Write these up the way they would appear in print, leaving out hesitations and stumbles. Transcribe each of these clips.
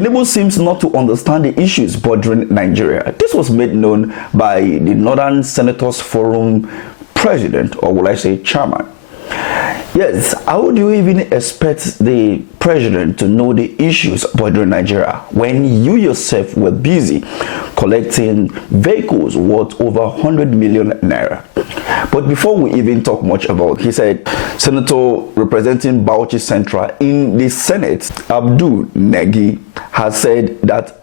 Tinubu seems not to understand the issues bordering Nigeria. This was made known by the Northern Senators Forum president, or will I say chairman. Yes, how do you even expect the president to know the issues bordering Nigeria when you yourself were busy collecting vehicles worth over 100 million naira? But before we even talk much about, he said, Senator representing Bauchi Central in the Senate, Abdul Negi, has said that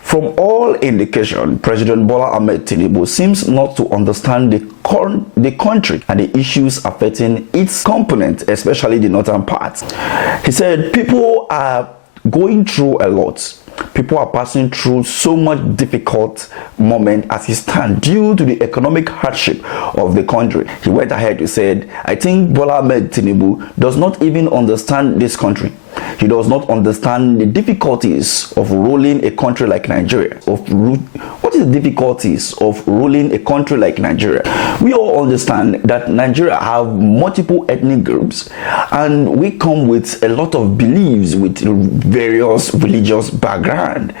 from all indication, President Bola Ahmed Tinubu seems not to understand the country and the issues affecting its component, especially the northern part. He said people are going through a lot. People are passing through so much difficult moment as it stands due to the economic hardship of the country. He went ahead to say, I think Bola Ahmed Tinubu does not even understand this country. He does not understand the difficulties of ruling a country like Nigeria. What is the difficulties of ruling a country like Nigeria? We all understand that Nigeria have multiple ethnic groups, and we come with a lot of beliefs with various religious background.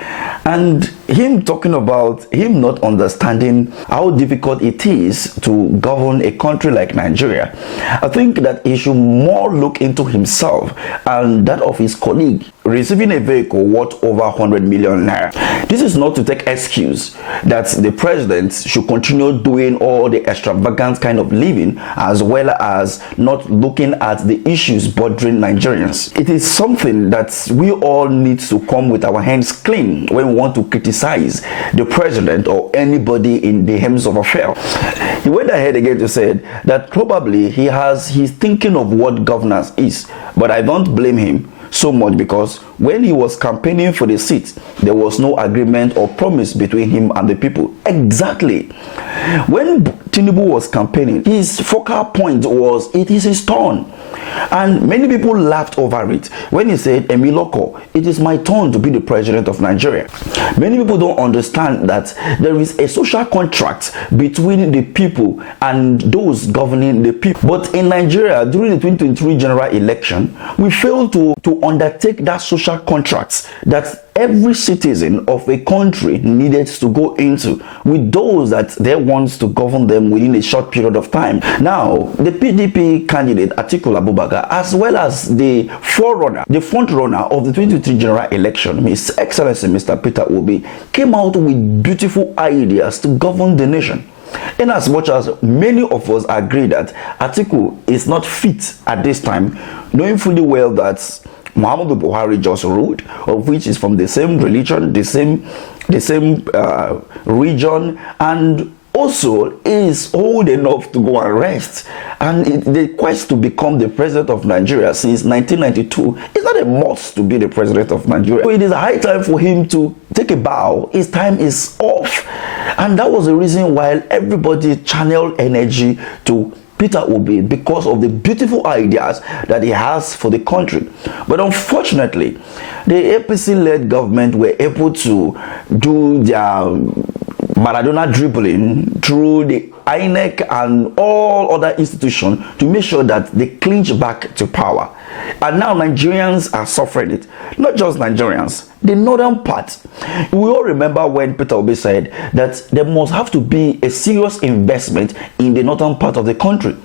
And him talking about him not understanding how difficult it is to govern a country like Nigeria, I think that he should more look into himself and that of his colleague receiving a vehicle worth over 100 million naira. This is not to take excuse that the president should continue doing all the extravagant kind of living as well as not looking at the issues bordering Nigerians. It is something that we all need to come with our hands clean when we want to criticize the president or anybody in the helms of affairs. He went ahead again to say that probably he's thinking of what governance is, but I don't blame him so much because when he was campaigning for the seat, there was no agreement or promise between him and the people. Exactly. When Tinubu was campaigning, his focal point was it is his turn. And many people laughed over it when he said, Emiloko, it is my turn to be the president of Nigeria. Many people don't understand that there is a social contract between the people and those governing the people. But in Nigeria, during the 2023 general election, we failed to undertake that social contract that every citizen of a country needed to go into with those that they want to govern them within a short period of time. Now, the PDP candidate Atiku Abubakar, as well as the front runner of the 2023 general election, His Excellency Mr. Peter Obi, came out with beautiful ideas to govern the nation. In as much as many of us agree that Atiku is not fit at this time, knowing fully well that Muhammadu Buhari just ruled, of which is from the same religion, the same region, and also is old enough to go and rest. And the quest to become the president of Nigeria since 1992 is not a must to be the president of Nigeria. So it is high time for him to take a bow. His time is off. And that was the reason why everybody channeled energy to Peter Obi because of the beautiful ideas that he has for the country. But unfortunately, the APC-led government were able to do their Maradona dribbling through the INEC and all other institutions to make sure that they clinch back to power. And now Nigerians are suffering it. Not just Nigerians, the northern part. We all remember when Peter Obi said that there must have to be a serious investment in the northern part of the country,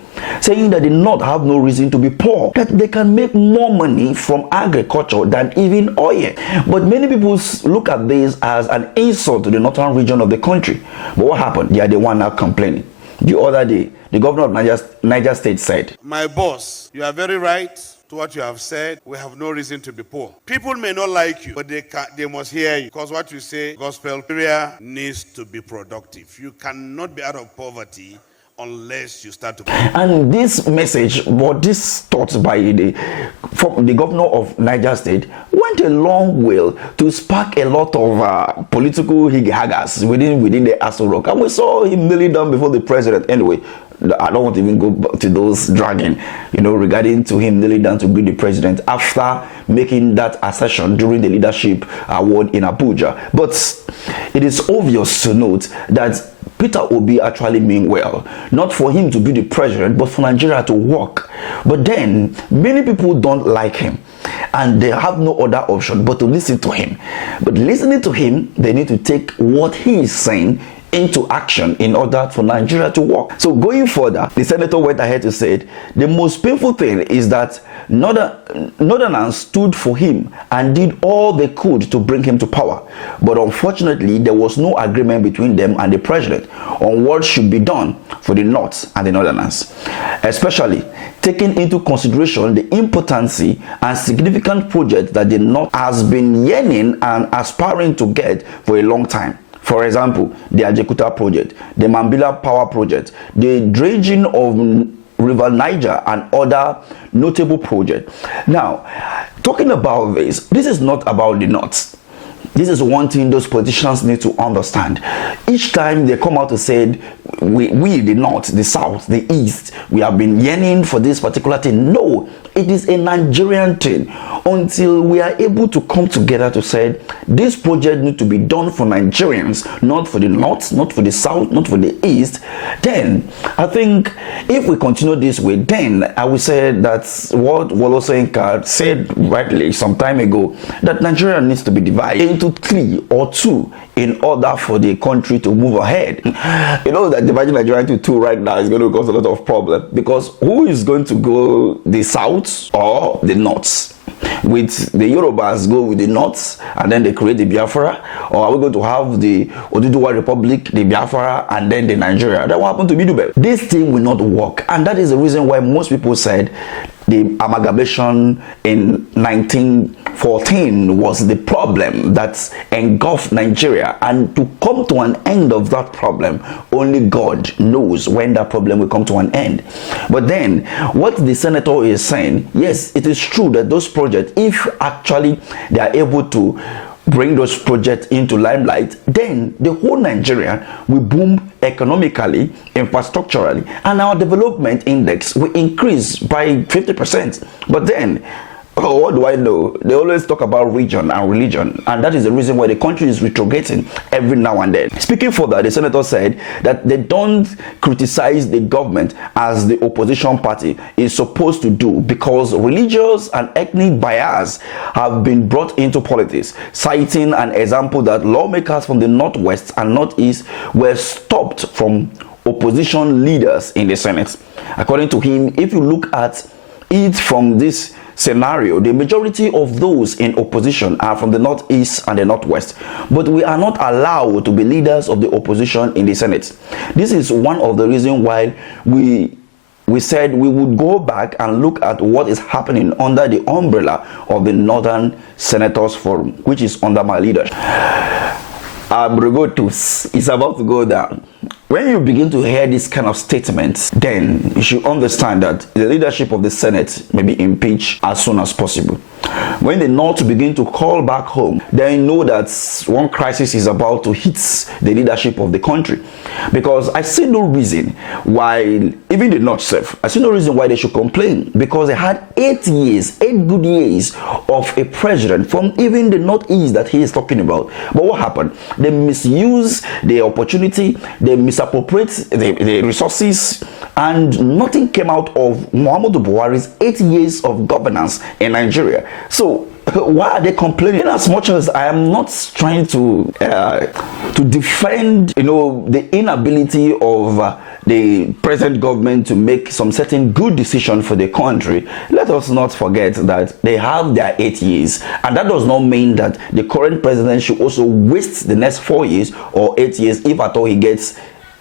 saying that the north have no reason to be poor, that they can make more money from agriculture than even oil. But many people look at this as an insult to the northern region of the country. But what happened? They are the one now complaining. The other day, the governor of Niger State said, "My boss, you are very right to what you have said. We have no reason to be poor. People may not like you, but they must hear you. Because what you say, gospel, Nigeria needs to be productive. You cannot be out of poverty unless you start to..." And this message, or this thought by the governor of Niger State went a long way to spark a lot of political hig-haggers within the Aso Rock. And we saw him kneeling down before the president. Anyway, I don't want to even go back to those dragging, regarding to him kneeling down to greet the president after making that assertion during the leadership award in Abuja. But it is obvious to note that Peter Obi actually mean well, not for him to be the president, but for Nigeria to work. But then many people don't like him, and they have no other option but to listen to him. But listening to him, they need to take what he is saying into action in order for Nigeria to work. So going further, the senator went ahead to say the most painful thing is that Northerners stood for him and did all they could to bring him to power. But unfortunately, there was no agreement between them and the president on what should be done for the North and the Northerners, especially taking into consideration the importance and significant projects that the North has been yearning and aspiring to get for a long time. For example, the Ajekuta project, the Mambila power project, the dredging of River Niger, and other notable projects. Now, talking about this is not about the North. This is one thing those politicians need to understand. Each time they come out to say, we the North, the South, the East, we have been yearning for this particular thing. No, it is a Nigerian thing. Until we are able to come together to say, this project needs to be done for Nigerians, not for the North, not for the South, not for the East, then I think if we continue this way, then I will say that's what Wolo Soyinka said rightly some time ago, that Nigeria needs to be divided into 3 or 2 in order for the country to move ahead. You know that dividing Nigeria into 2 right now is going to cause a lot of problem, because who is going to go, the South or the North? With the Yorubas go with the North and then they create the Biafra, or are we going to have the Oduduwa Republic, the Biafra, and then the Nigeria? That will happen to Midubel. This thing will not work, and that is the reason why most people said the amalgamation in 1914 was the problem that engulfed Nigeria, and to come to an end of that problem, only God knows when that problem will come to an end. But then what the senator is saying, yes, it is true that those projects, if actually they are able to bring those projects into limelight, then the whole Nigeria will boom economically, infrastructurally, and our development index will increase by 50%. But then, what do I know? They always talk about region and religion, and that is the reason why the country is retrograding every now and then. Speaking further, the senator said that they don't criticize the government as the opposition party is supposed to do, because religious and ethnic bias have been brought into politics, citing an example that lawmakers from the Northwest and Northeast were stopped from opposition leaders in the Senate. According to him, if you look at it from this scenario, the majority of those in opposition are from the Northeast and the Northwest, but we are not allowed to be leaders of the opposition in the Senate. This is one of the reasons why we said we would go back and look at what is happening under the umbrella of the Northern Senators Forum, which is under my leadership. Abrogotus is about to go down. When you begin to hear this kind of statements, then you should understand that the leadership of the Senate may be impeached as soon as possible. When the North begin to call back home, then you know that one crisis is about to hit the leadership of the country. Because I see no reason why, even the North self, I see no reason why they should complain, because they had 8 good years of a president from even the Northeast that he is talking about. But what happened? They misuse the opportunity, they misappropriate the resources, and nothing came out of Muhammadu Buhari's 8 years of governance in Nigeria. So why are they complaining? As much as I am not trying to defend, the inability of the present government to make some certain good decision for the country, let us not forget that they have their 8 years, and that does not mean that the current president should also waste the next 4 years or 8 years if at all he gets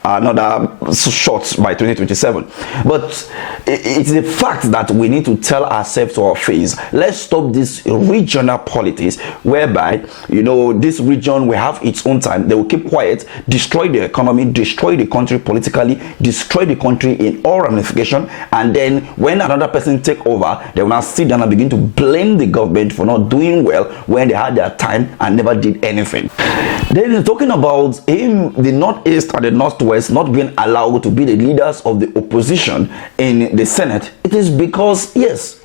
another shot by 2027. But it's the fact that we need to tell ourselves to our face, let's stop this regional politics whereby this region will have its own time, they will keep quiet, destroy the economy, destroy the country politically, destroy the country in all ramifications, and then when another person take over, they will now sit down and begin to blame the government for not doing well when they had their time and never did anything. Then talking about the Northeast and the Northwest not being allowed to be the leaders of the opposition in the Senate, it is because, yes,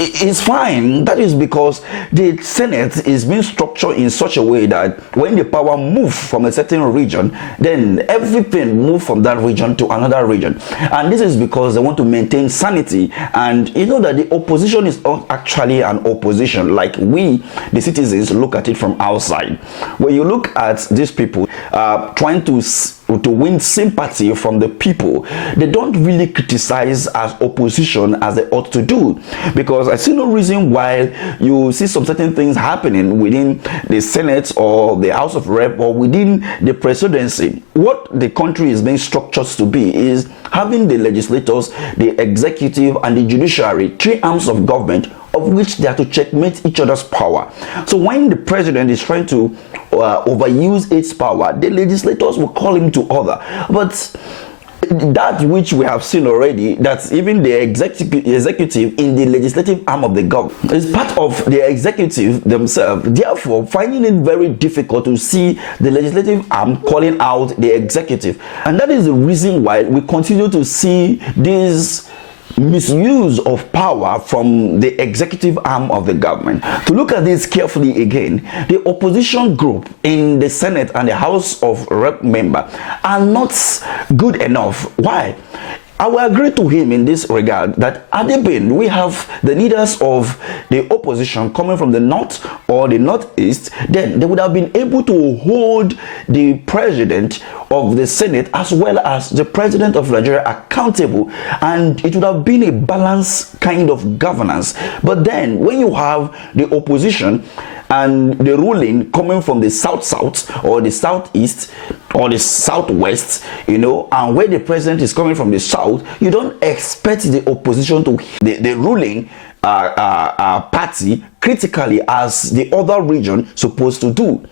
it's fine. That is because the Senate is being structured in such a way that when the power moves from a certain region, then everything moves from that region to another region. And this is because they want to maintain sanity. And you know that the opposition is not actually an opposition like we, the citizens, look at it from outside. When you look at these people trying to win sympathy from the people, they don't really criticize as opposition as they ought to do, because I see no reason why you see some certain things happening within the Senate or the House of Rep or within the presidency. What the country is being structured to be is having the legislators, the executive, and the judiciary, three arms of government, of which they are to checkmate each other's power. So when the president is trying to overuse its power, the legislators will call him to order. But that which we have seen already, that even the executive in the legislative arm of the government is part of the executive themselves, therefore finding it very difficult to see the legislative arm calling out the executive. And that is the reason why we continue to see this misuse of power from the executive arm of the government. To look at this carefully again, the opposition group in the Senate and the House of Rep member are not good enough. Why? I will agree to him in this regard that had it been we have the leaders of the opposition coming from the north or the northeast, then they would have been able to hold the president of the Senate as well as the president of Nigeria accountable, and it would have been a balanced kind of governance. But then when you have the opposition and the ruling coming from the south or the southeast or the southwest, you know, and where the president is coming from the south, you don't expect the opposition to the ruling party critically as the other region supposed to do.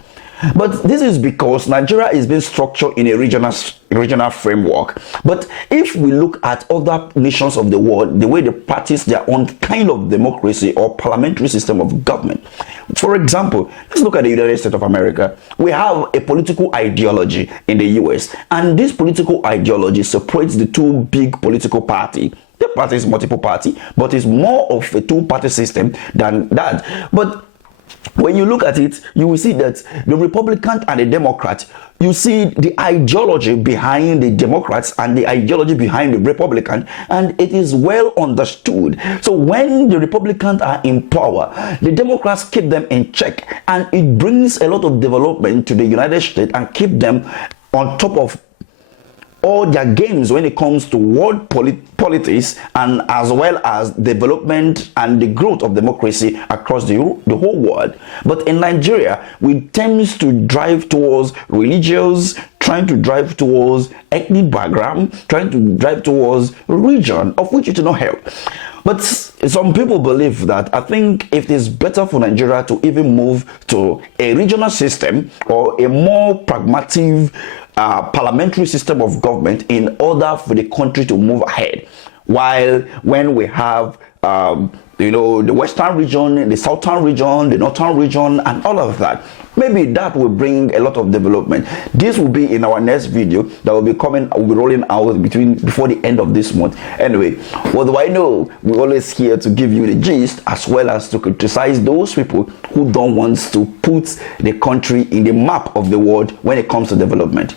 But this is because Nigeria is being structured in a regional framework. But if we look at other nations of the world, the way they practice their own kind of democracy or parliamentary system of government, for example, let's look at the United States of America. We have a political ideology in the US, and this political ideology separates the two big political parties. The party is multiple party, but it's more of a two-party system than that. But when you look at it, you will see that the Republican and the Democrat, you see the ideology behind the Democrats and the ideology behind the Republican, and it is well understood. So when the Republicans are in power, the Democrats keep them in check, and it brings a lot of development to the United States and keep them on top of all their games when it comes to world politics, and as well as development and the growth of democracy across the whole world. But in Nigeria, we tend to drive towards religious, trying to drive towards ethnic background, trying to drive towards region, of which it will not help. But some people believe that, I think it is better for Nigeria to even move to a regional system or a more pragmatic parliamentary system of government in order for the country to move ahead. While when we have you know, the western region, the southern region, the northern region, and all of that, maybe that will bring a lot of development. This will be in our next video that will be coming, will be rolling out before the end of this month. Anyway, what do I know? We're always here to give you the gist, as well as to criticize those people who don't want to put the country in the map of the world when it comes to development.